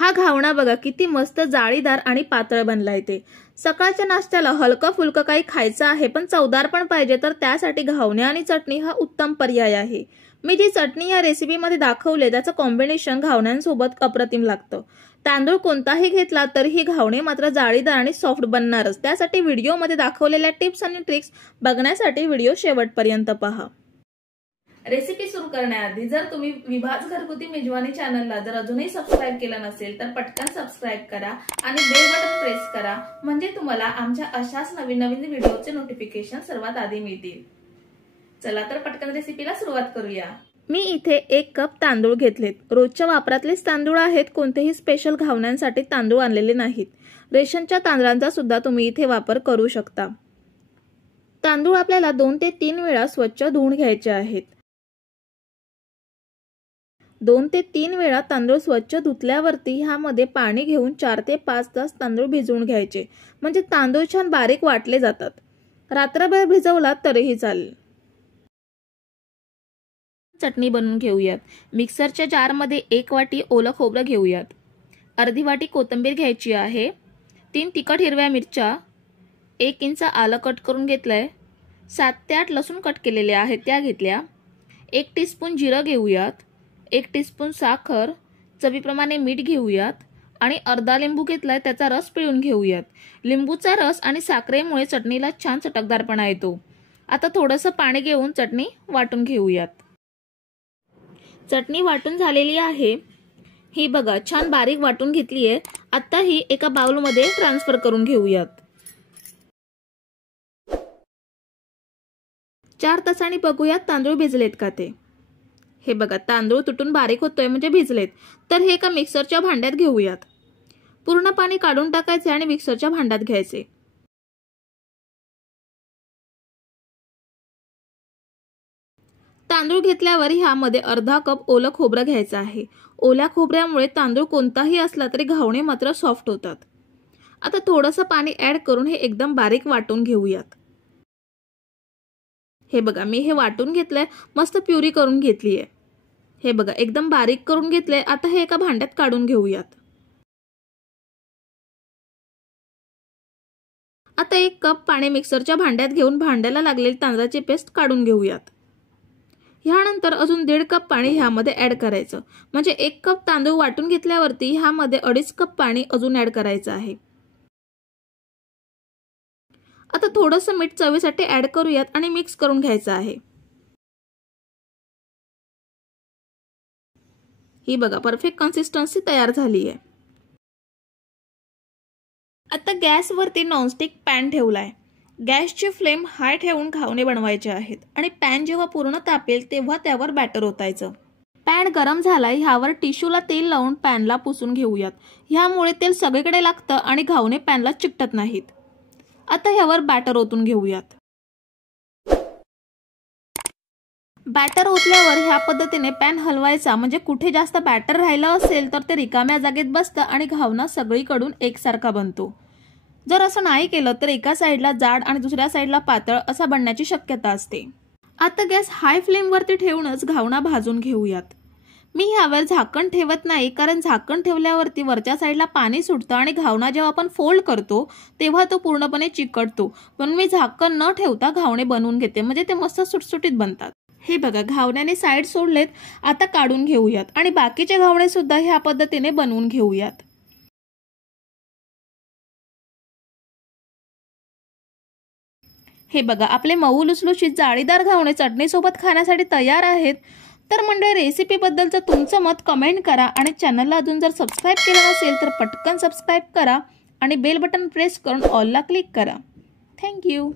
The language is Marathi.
हा घावणा बघा किती मस्त जाळीदार आणि पातळ बनलाय ते। सकाळच्या नाश्त्याला हलका फुलका काही खायचं आहे पण चवदार पण पाहिजे तर त्यासाठी घावणे आणि चटणी हा उत्तम पर्याय आहे। मी जी चटणी या रेसिपीमध्ये दाखवले त्याचं कॉम्बिनेशन घावण्यांसोबत अप्रतिम लागतं। तांदूळ कोणताही घेतला तरीही घावणे मात्र जाळीदार आणि सॉफ्ट बनणारच। त्यासाठी व्हिडिओमध्ये दाखवलेल्या टिप्स आणि ट्रिक्स बघण्यासाठी व्हिडिओ शेवटपर्यंत पहा। रेसिपी सुरू करण्याआधी जर तुम्ही विभाज घरगुती मेजवानी चॅनलला जर अजूनही सबस्क्राइब केलं नसेल तर पटकन सबस्क्राइब करा आणि बेल बटन प्रेस करा, म्हणजे तुम्हाला आमच्या अशाच नवीन व्हिडिओचे नोटिफिकेशन सर्वात आधी मिळतील। चला तर पटकन रेसिपीला सुरुवात करूया। मी इथे 1 कप तांदूळ घेतलेत। रोजच्या वापरातलेच तांदूळ आहेत, कोणतेही स्पेशल घावण्यांसाठी तांदूळ आणलेले नाहीत। रेशनच्या तांदळांचा सुद्धा तुम्ही इथे वापर करू शकता। तांदूळ आपल्याला 2 ते 3 वेळा स्वच्छ धुवून घ्यायचे आहेत। 2 ते 3 वेळा तांदूळ स्वच्छ धुतल्यावरती ह्यामध्ये पाणी घेऊन 4 ते 5 तास तांदूळ भिजवून घ्यायचे, म्हणजे तांदूळ छान बारीक वाटले जातात। रात्रभर भिजवला तरीही चालेल। चटणी बनवून घेऊयात। मिक्सरच्या जारमध्ये 1 वाटी ओलं खोबरं घेऊयात। अर्धी वाटी कोथिंबीर घ्यायची आहे। 3 तिखट हिरव्या मिरच्या, 1 इंच आलं कट करून घेतलंय, 7 ते 8 लसूण कट केलेले आहेत त्या घेतल्या। 1 टीस्पून जिरं घेऊयात, 1 टीस्पून साखर, चवीप्रमाणे मीठ घेऊयात आणि अर्धा लिंबू घेतलाय त्याचा रस पिळून घेऊयात। लिंबूचा रस आणि साखरेमुळे चटणीला छान चटकदारपणा येतो। आता थोडंसं पाणी घेऊन चटणी वाटून घेऊयात। चटणी वाटून झालेली आहे। ही बघा छान बारीक वाटून घेतली आहे। आता ही एका बाउलमध्ये ट्रान्सफर करून घेऊयात। 4 तासांनी बघूयात तांदूळ भिजलेत का ते। हे बघा तांदूळ तुटून बारीक होतोय म्हणजे भिजलेत। तर हे एका मिक्सरच्या भांड्यात घेऊयात। पूर्ण पाणी काढून टाकायचे आणि मिक्सरच्या भांड्यात घ्यायचे। तांदूळ घेतल्यावर ह्यामध्ये अर्धा कप ओलं खोबरं घ्यायचं आहे। ओल्या खोबऱ्यामुळे तांदूळ कोणताही असला तरी घावणे मात्र सॉफ्ट होतात। आता थोडंसं पाणी ऍड करून हे एकदम बारीक वाटून घेऊयात। हे बघा मी हे वाटून घेतलंय, मस्त प्युरी करून घेतली आहे। हे बघा एकदम बारीक करून घेतलंय। आता हे एका भांड्यात काढून घेऊयात। आता 1 कप पाणी मिक्सरच्या भांड्यात घेऊन भांड्याला लागलेली तांदळाची पेस्ट काढून घेऊयात। ह्यानंतर अजून 1.5 कप पाणी ह्यामध्ये ऍड करायचं, म्हणजे 1 कप तांदूळ वाटून घेतल्यावरती ह्यामध्ये 2.5 कप पाणी अजून ऍड करायचं आहे। आता थोडंसं मीठ चवीसाठी ऍड करूयात आणि मिक्स करून घ्यायचं आहे। ही बघा परफेक्ट कन्सिस्टन्सी तयार झाली आहे। आता गॅसवरती नॉनस्टिक पॅन ठेवलाय। गॅसची फ्लेम हाय ठेवून घावणे बनवायचे आहेत आणि पॅन जेव्हा पूर्ण तापेल तेव्हा त्यावर बॅटर ओतायचं। पॅन गरम झालाय, ह्यावर टिश्यूला तेल लावून पॅनला पुसून घेऊयात। ह्यामुळे तेल सगळीकडे लागतं आणि घावणे पॅनला चिकटत नाहीत। आता ह्यावर बॅटर ओतून घेऊयात। बॅटर ओतल्यावर ह्या पद्धतीने पॅन हलवायचा, म्हणजे कुठे जास्त बॅटर राहिलं असेल तर ते रिकाम्या जागेत बसतं आणि घावना सगळीकडून एकसारखा बनतो। जर असं नाही केलं तर एका साइडला जाड आणि दुसऱ्या साइडला पातळ असा बनण्याची शक्यता असते। आता गॅस हाय फ्लेम वरती ठेवूनच घावना भाजून घेऊयात। मी ह्यावर झाकण ठेवत नाही, कारण झाकण ठेवल्यावरती वरच्या साइडला पाणी सुटतं आणि घावना जेव्हा आपण फोल्ड करतो तेव्हा तो पूर्णपणे चिकटतो। पण मी झाकण न ठेवता घावणे बनवून घेते, म्हणजे ते मस्त सुटसुटीत बनतात। हे बघा घावण्याने साइड सोडलेत, आता काढून घेऊयात आणि बाकीचे घावणे सुद्धा ह्या पद्धतीने बनवून घेऊयात। हे बघा आपले मऊ लुसलुशीत जाळीदार घावणे चटणीसोबत खाण्यासाठी तयार आहेत। तर मंडळी रेसिपीबद्दलचं तुमचं मत कमेंट करा आणि चॅनलला अजून जर सबस्क्राइब केलं नसेल तर पटकन सबस्क्राइब करा आणि बेल बटन प्रेस करून ऑलला क्लिक करा। थँक्यू।